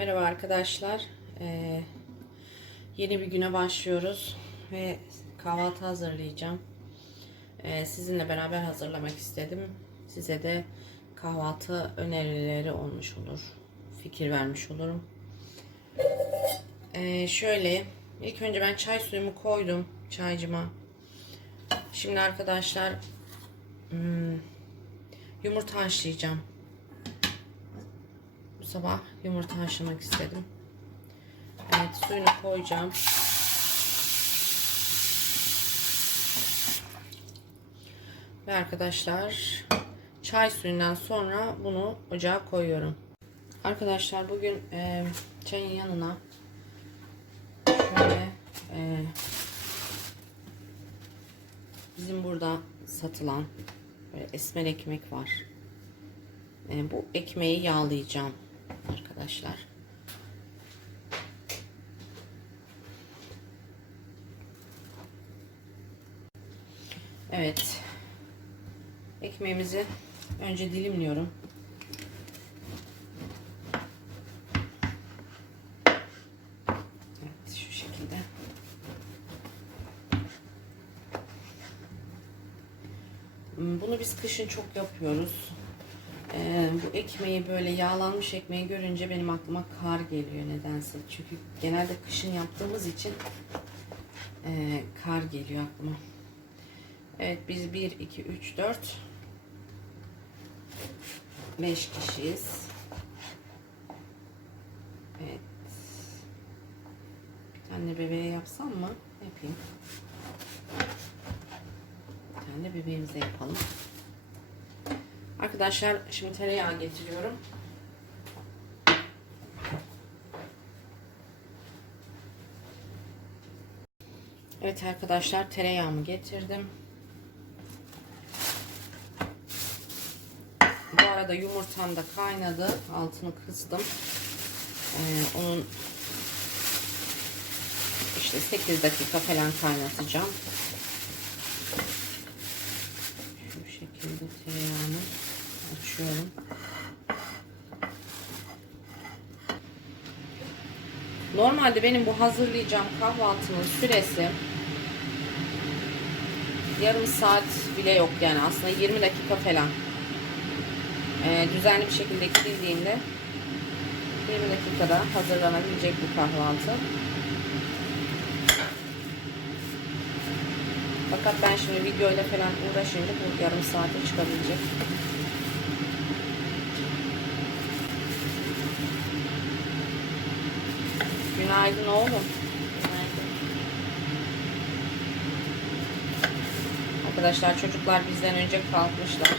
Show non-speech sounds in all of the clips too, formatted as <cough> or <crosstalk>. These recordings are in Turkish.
Merhaba arkadaşlar. Ee, yeni bir güne başlıyoruz ve kahvaltı hazırlayacağım. Ee, sizinle beraber hazırlamak istedim. Size de kahvaltı önerileri olmuş olur. Fikir vermiş olurum. Ee, şöyle ilk önce ben çay suyumu koydum çaycıma. Şimdi arkadaşlar hmm, yumurta haşlayacağım. Sabah yumurta haşlamak istedim. Evet suyunu koyacağım. Ve arkadaşlar çay suyundan sonra bunu ocağa koyuyorum. Arkadaşlar bugün e, çayın yanına şöyle e, bizim burada satılan böyle esmer ekmek var. E, bu ekmeği yağlayacağım arkadaşlar. Evet. Ekmeğimizi önce dilimliyorum. Evet şu şekilde. Hmm, Bunu biz kışın çok yapıyoruz. Ee, bu ekmeği böyle yağlanmış ekmeği görünce benim aklıma kar geliyor nedense. Çünkü genelde kışın yaptığımız için e, kar geliyor aklıma. Evet biz 1, 2, 3, 4 5 kişiyiz. Evet. Bir tane bebeğe yapsam mı? Yapayım. Bir tane bebeğimize yapalım. Arkadaşlar şimdi tereyağı getiriyorum. Evet arkadaşlar tereyağımı getirdim. Bu arada yumurtam da kaynadı. Altını kıstım. Ee, onun işte 8 dakika falan kaynatacağım. Şu şekilde tereyağını açıyorum. Normalde benim bu hazırlayacağım kahvaltının süresi yarım saat bile yok yani aslında 20 dakika falan. Ee, düzenli bir şekilde gidildiğinde 20 dakikada hazırlanabilecek bir kahvaltı. Fakat ben şimdi videoyla falan uğraşınca bu yarım saate çıkabilecek. Günaydın oğlum. Arkadaşlar çocuklar bizden önce kalkmışlar.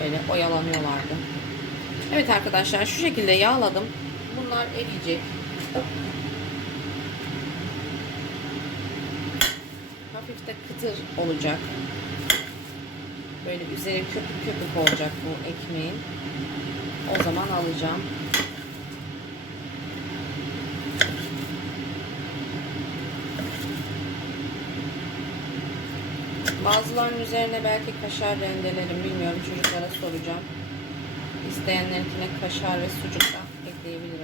Böyle oyalanıyorlardı. Evet arkadaşlar şu şekilde yağladım. Bunlar eriyecek. Hafif de kıtır olacak. Böyle üzeri köpük köpük olacak bu ekmeğin. O zaman alacağım. Bazılarının üzerine belki kaşar rendelerim bilmiyorum çocuklara soracağım. İsteyenlerinkine kaşar ve sucuk da ekleyebilirim.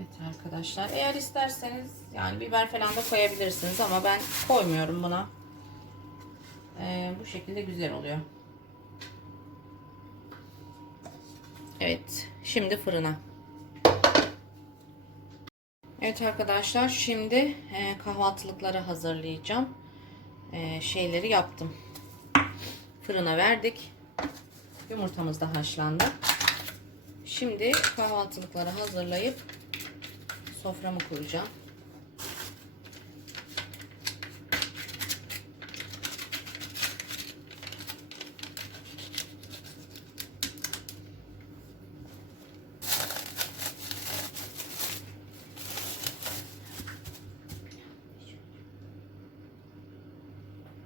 Evet arkadaşlar eğer isterseniz yani biber falan da koyabilirsiniz ama ben koymuyorum buna. Ee, bu şekilde güzel oluyor. Evet şimdi fırına. Evet arkadaşlar şimdi e, kahvaltılıkları hazırlayacağım. E, şeyleri yaptım. Fırına verdik. Yumurtamız da haşlandı. Şimdi kahvaltılıkları hazırlayıp soframı kuracağım.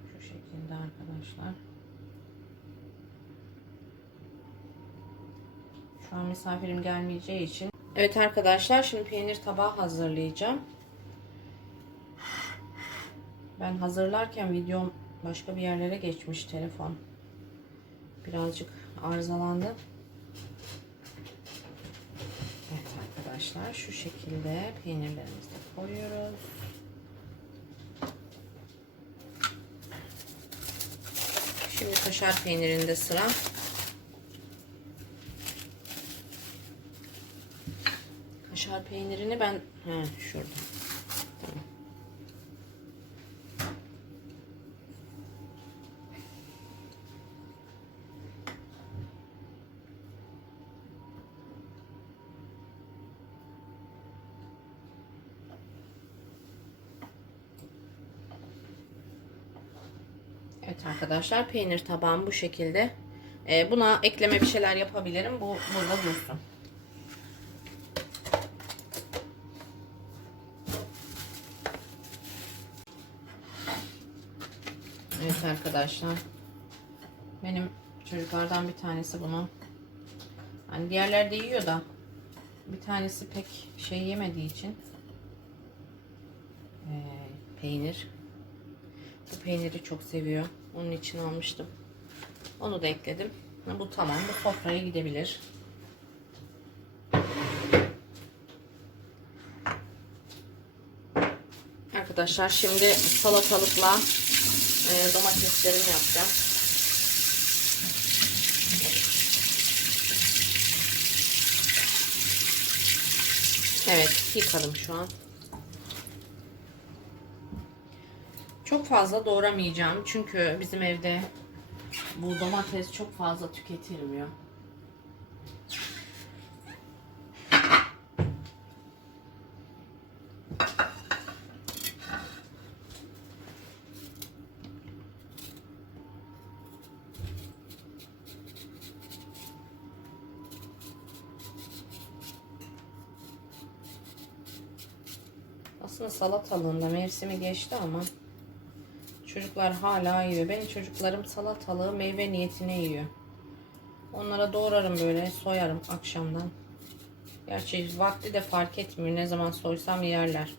Şu şekilde arkadaşlar. Şu an misafirim gelmeyeceği için. Evet arkadaşlar şimdi peynir tabağı hazırlayacağım. Ben hazırlarken videom başka bir yerlere geçmiş telefon. Birazcık arızalandı. Evet arkadaşlar şu şekilde peynirlerimizi de koyuyoruz. Şimdi kaşar peynirinde sıra. Kaşar peynirini ben he, şurada. Tamam. Evet arkadaşlar peynir tabağım bu şekilde. Ee, buna ekleme bir şeyler yapabilirim. Bu burada dursun. Evet arkadaşlar. Benim çocuklardan bir tanesi bunu. Hani diğerler de yiyor da bir tanesi pek şey yemediği için ee, peynir. Bu peyniri çok seviyor. Onun için almıştım. Onu da ekledim. Bu tamam. Bu sofraya gidebilir. Arkadaşlar şimdi salatalıkla e, domateslerimi yapacağım. Evet yıkadım şu an. Çok fazla doğramayacağım çünkü bizim evde bu domates çok fazla tüketilmiyor. Aslında salatalığında mevsimi geçti ama çocuklar hala yiyor. Benim çocuklarım salatalığı meyve niyetine yiyor. Onlara doğrarım böyle soyarım akşamdan. Gerçi vakti de fark etmiyor. Ne zaman soysam yerler.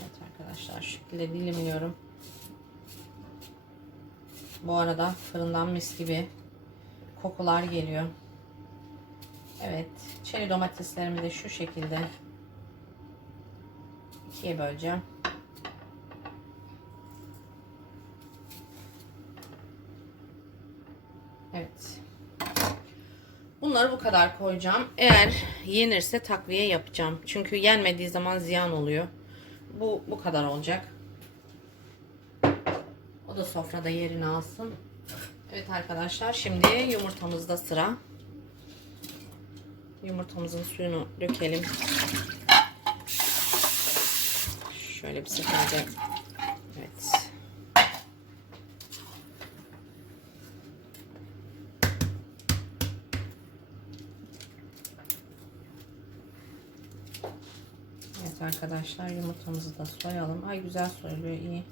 Evet arkadaşlar şu şekilde dilimliyorum. Bu arada fırından mis gibi kokular geliyor. Evet. Çeri domateslerimi de şu şekilde ikiye böleceğim. Evet. Bunları bu kadar koyacağım. Eğer yenirse takviye yapacağım. Çünkü yenmediği zaman ziyan oluyor. Bu bu kadar olacak. O da sofrada yerini alsın. Evet arkadaşlar şimdi yumurtamızda sıra. Yumurtamızın suyunu dökelim. Şöyle bir seferde. Evet. Evet arkadaşlar yumurtamızı da soyalım. Ay güzel soyuluyor iyi.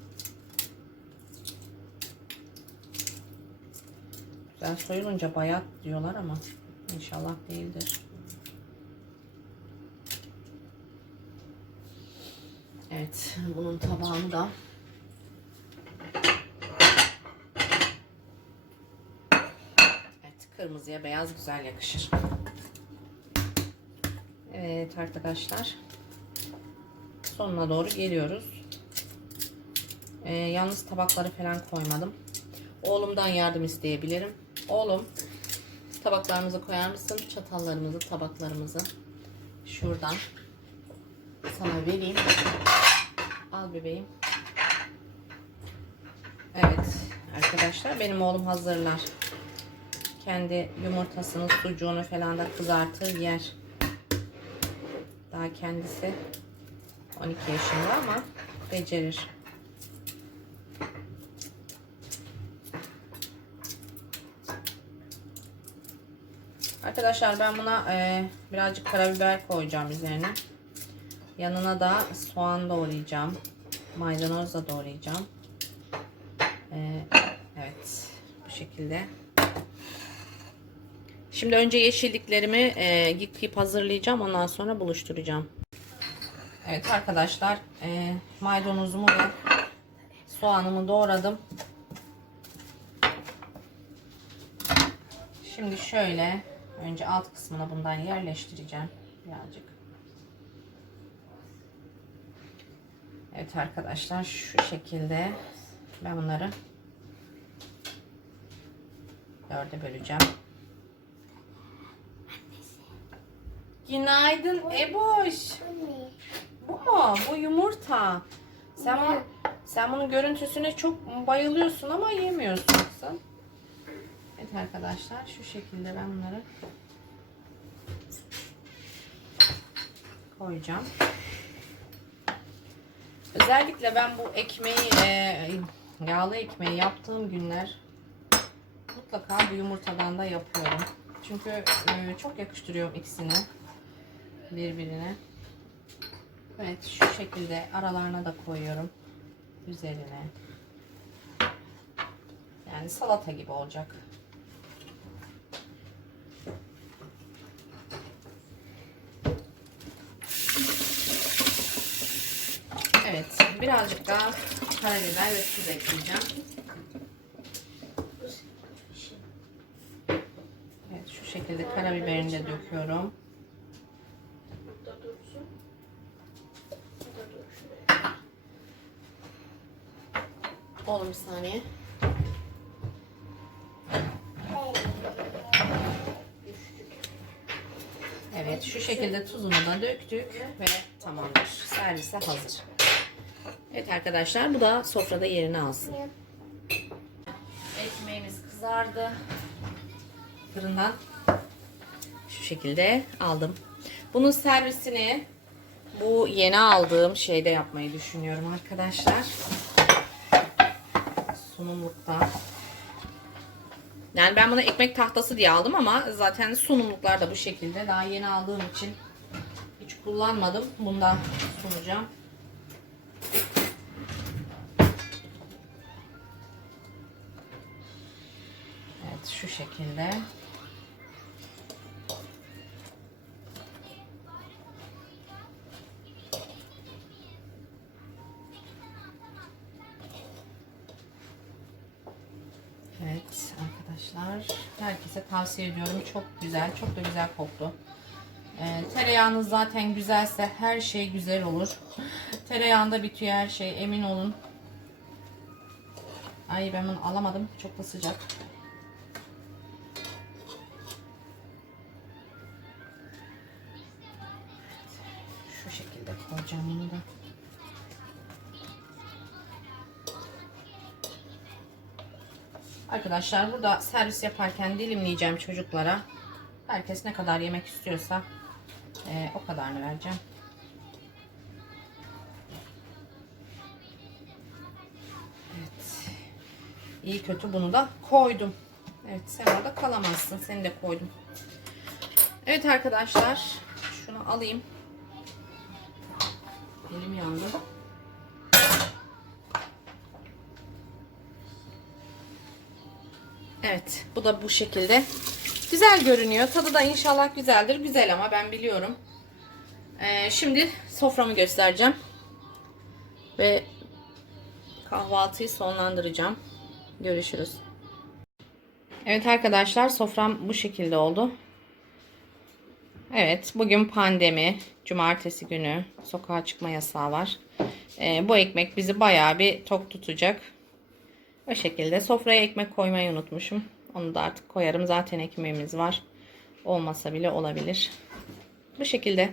Güzel soyulunca bayat diyorlar ama inşallah değildir. Evet bunun tabağını da Kırmızıya beyaz güzel yakışır. Evet arkadaşlar. Sonuna doğru geliyoruz. Ee, yalnız tabakları falan koymadım. Oğlumdan yardım isteyebilirim. Oğlum tabaklarımızı koyar mısın? Çatallarımızı, tabaklarımızı şuradan sana vereyim. Al bebeğim. Evet arkadaşlar benim oğlum hazırlar. Kendi yumurtasını, sucuğunu falan da kızartır yer. Daha kendisi 12 yaşında ama becerir. Arkadaşlar ben buna e, birazcık karabiber koyacağım üzerine. Yanına da soğan doğrayacağım. Maydanoz da doğrayacağım. E, evet bu şekilde. Şimdi önce yeşilliklerimi e, yıkayıp hazırlayacağım. Ondan sonra buluşturacağım. Evet arkadaşlar e, maydanozumu ve soğanımı doğradım. Şimdi şöyle önce alt kısmına bundan yerleştireceğim birazcık. Evet arkadaşlar şu şekilde ben bunları dörde böleceğim. Günaydın Eboş. Bu mu? Bu yumurta. Sen sen bunun görüntüsüne çok bayılıyorsun ama yemiyorsun kızım. Arkadaşlar şu şekilde ben bunları koyacağım. Özellikle ben bu ekmeği e, yağlı ekmeği yaptığım günler mutlaka bu yumurtadan da yapıyorum. Çünkü e, çok yakıştırıyorum ikisini birbirine. Evet şu şekilde aralarına da koyuyorum. Üzerine. Yani salata gibi olacak. Evet birazcık daha karabiber ve tuz ekleyeceğim. Evet şu şekilde karabiberini de döküyorum. Oğlum bir saniye. Evet şu şekilde tuzunu da döktük ve tamamdır. Servise hazır. Evet arkadaşlar bu da sofrada yerini alsın. Ekmeğimiz kızardı. Fırından şu şekilde aldım. Bunun servisini bu yeni aldığım şeyde yapmayı düşünüyorum arkadaşlar. Sunumlukta. Yani ben bunu ekmek tahtası diye aldım ama zaten sunumluklar da bu şekilde. Daha yeni aldığım için hiç kullanmadım. Bunda sunacağım. Şu şekilde. Evet arkadaşlar herkese tavsiye ediyorum. Çok güzel, çok da güzel koktu. Ee, tereyağınız zaten güzelse her şey güzel olur. <laughs> Tereyağında bitiyor her şey emin olun. Ay ben bunu alamadım. Çok da sıcak. Arkadaşlar burada servis yaparken dilimleyeceğim çocuklara. Herkes ne kadar yemek istiyorsa e, o kadarını vereceğim. Evet. İyi kötü bunu da koydum. Evet sen orada kalamazsın. Seni de koydum. Evet arkadaşlar. Şunu alayım. Elim yandı. Evet bu da bu şekilde. Güzel görünüyor. Tadı da inşallah güzeldir. Güzel ama ben biliyorum. Ee, şimdi soframı göstereceğim. Ve kahvaltıyı sonlandıracağım. Görüşürüz. Evet arkadaşlar sofram bu şekilde oldu. Evet bugün pandemi. Cumartesi günü sokağa çıkma yasağı var. Ee, bu ekmek bizi bayağı bir tok tutacak. O şekilde sofraya ekmek koymayı unutmuşum. Onu da artık koyarım. Zaten ekmeğimiz var. Olmasa bile olabilir. Bu şekilde.